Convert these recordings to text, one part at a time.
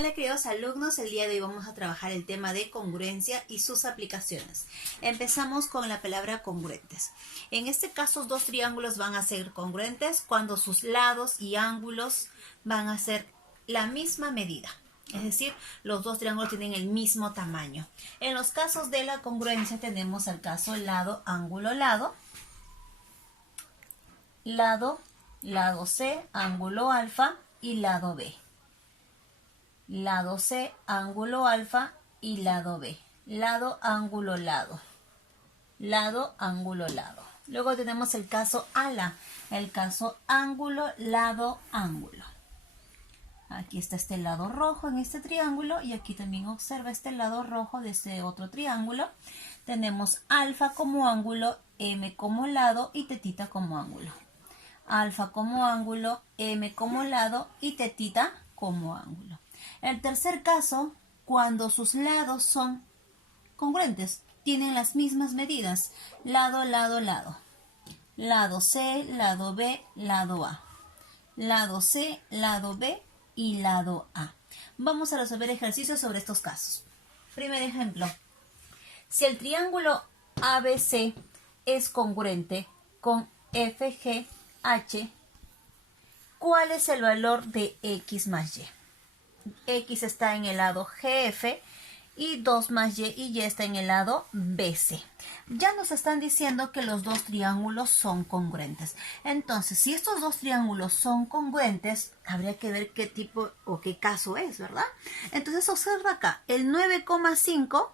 Hola queridos alumnos, el día de hoy vamos a trabajar el tema de congruencia y sus aplicaciones. Empezamos con la palabra congruentes. En este caso, dos triángulos van a ser congruentes cuando sus lados y ángulos van a ser la misma medida. Es decir, los dos triángulos tienen el mismo tamaño. En los casos de la congruencia tenemos el caso lado, ángulo, lado. Lado C, ángulo alfa y lado B. Lado C, ángulo alfa y lado B. Lado, ángulo, lado. Lado, ángulo, lado. Luego tenemos el caso ala, el caso ángulo, lado, ángulo. Aquí está este lado rojo en este triángulo y aquí también observa este lado rojo de este otro triángulo. Tenemos alfa como ángulo, m como lado y tetita como ángulo. Alfa como ángulo, m como lado y tetita como ángulo. El tercer caso, cuando sus lados son congruentes, tienen las mismas medidas. Lado, lado, lado. Lado C, lado B, lado A. Lado C, lado B y lado A. Vamos a resolver ejercicios sobre estos casos. Primer ejemplo. Si el triángulo ABC es congruente con FGH, ¿cuál es el valor de X más Y? X está en el lado GF y 2 más Y está en el lado BC. Ya nos están diciendo que los dos triángulos son congruentes. Entonces, si estos dos triángulos son congruentes, habría que ver qué tipo o qué caso es, ¿verdad? Entonces, observa acá, el 9,5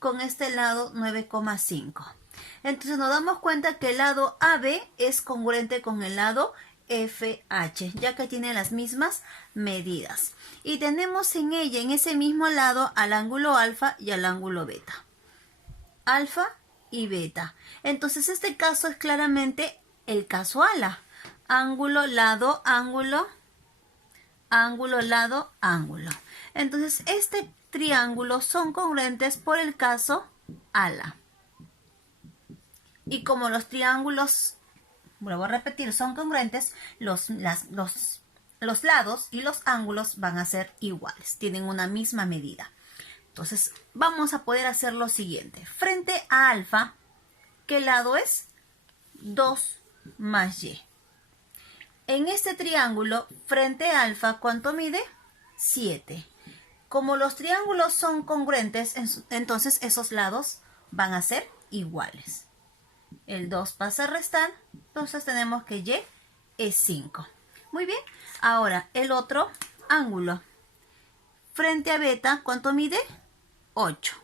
con este lado 9,5. Entonces, nos damos cuenta que el lado AB es congruente con el lado FH, ya que tiene las mismas medidas. Y tenemos en ella, en ese mismo lado, al ángulo alfa y al ángulo beta. Alfa y beta. Entonces, este caso es claramente el caso ala. Ángulo, lado, ángulo. Ángulo, lado, ángulo. Entonces, este triángulo son congruentes por el caso ala. Y como los triángulos, vuelvo a repetir, son congruentes, los lados y los ángulos van a ser iguales, tienen una misma medida. Entonces, vamos a poder hacer lo siguiente. Frente a alfa, ¿qué lado es? 2 más Y. En este triángulo, frente a alfa, ¿cuánto mide? 7. Como los triángulos son congruentes, entonces esos lados van a ser iguales. El 2 pasa a restar, entonces tenemos que Y es 5. Muy bien, ahora el otro ángulo. Frente a beta, ¿cuánto mide? 8.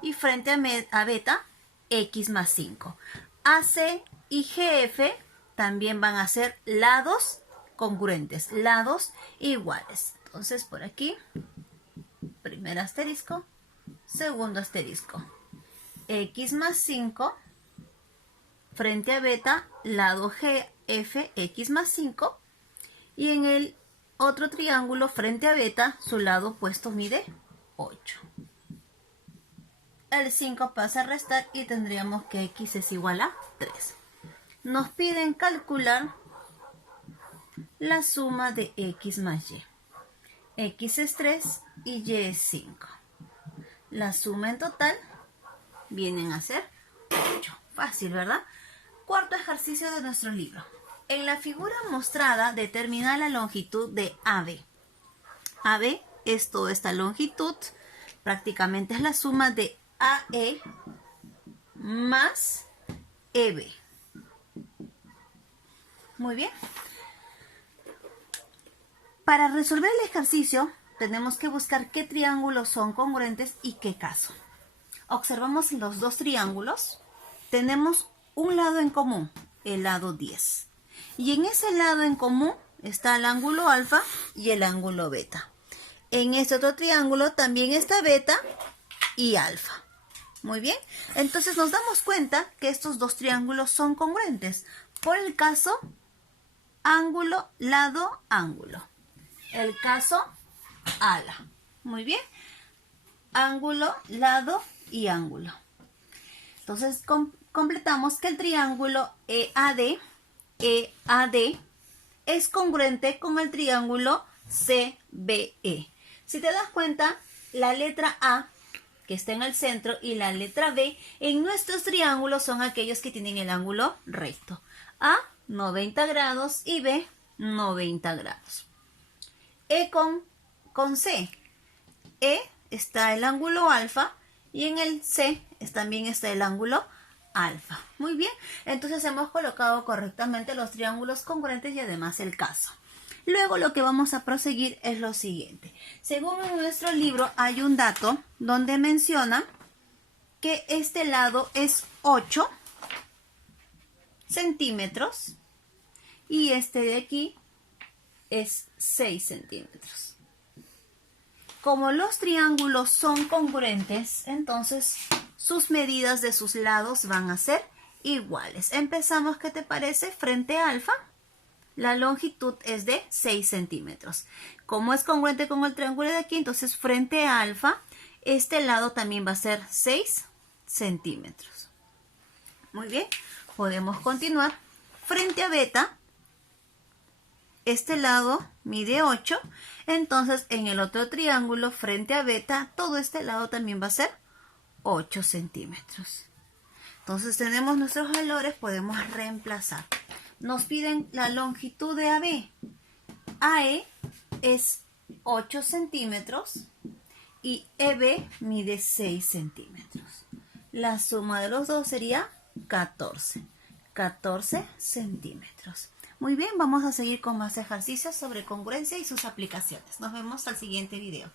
Y frente a beta, X más 5. AC y GF también van a ser lados congruentes, lados iguales. Entonces por aquí, primer asterisco, segundo asterisco. X más 5 frente a beta, lado GF, X más 5. Y en el otro triángulo, frente a beta, su lado opuesto mide 8. El 5 pasa a restar y tendríamos que X es igual a 3. Nos piden calcular la suma de X más Y. X es 3 y Y es 5. La suma en total vienen a ser 8. Fácil, ¿verdad? Cuarto ejercicio de nuestro libro. En la figura mostrada, determina la longitud de AB. AB es toda esta longitud, prácticamente es la suma de AE más EB. Muy bien. Para resolver el ejercicio, tenemos que buscar qué triángulos son congruentes y qué caso. Observamos los dos triángulos. Tenemos un lado en común, el lado 10. Y en ese lado en común está el ángulo alfa y el ángulo beta. En este otro triángulo también está beta y alfa. Muy bien. Entonces nos damos cuenta que estos dos triángulos son congruentes por el caso ángulo, lado, ángulo. El caso ala. Muy bien. Ángulo, lado y ángulo. Entonces completamos que el triángulo EAD es congruente con el triángulo CBE. Si te das cuenta, la letra A, que está en el centro, y la letra B en nuestros triángulos son aquellos que tienen el ángulo recto. A, 90 grados y B, 90 grados. E con C. E está el ángulo alfa y en el C también está el ángulo alfa. Muy bien, entonces hemos colocado correctamente los triángulos congruentes y además el caso. Luego lo que vamos a proseguir es lo siguiente. Según en nuestro libro hay un dato donde menciona que este lado es 8 centímetros y este de aquí es 6 centímetros. Como los triángulos son congruentes, entonces sus medidas de sus lados van a ser iguales. Empezamos, ¿qué te parece? Frente a alfa, la longitud es de 6 centímetros. Como es congruente con el triángulo de aquí, entonces frente a alfa, este lado también va a ser 6 centímetros. Muy bien, podemos continuar. Frente a beta, este lado mide 8, entonces en el otro triángulo frente a beta, todo este lado también va a ser 8 centímetros. Entonces tenemos nuestros valores, podemos reemplazar. Nos piden la longitud de AB. AE es 8 centímetros y EB mide 6 centímetros. La suma de los dos sería 14 centímetros. Muy bien, vamos a seguir con más ejercicios sobre congruencia y sus aplicaciones. Nos vemos al siguiente video.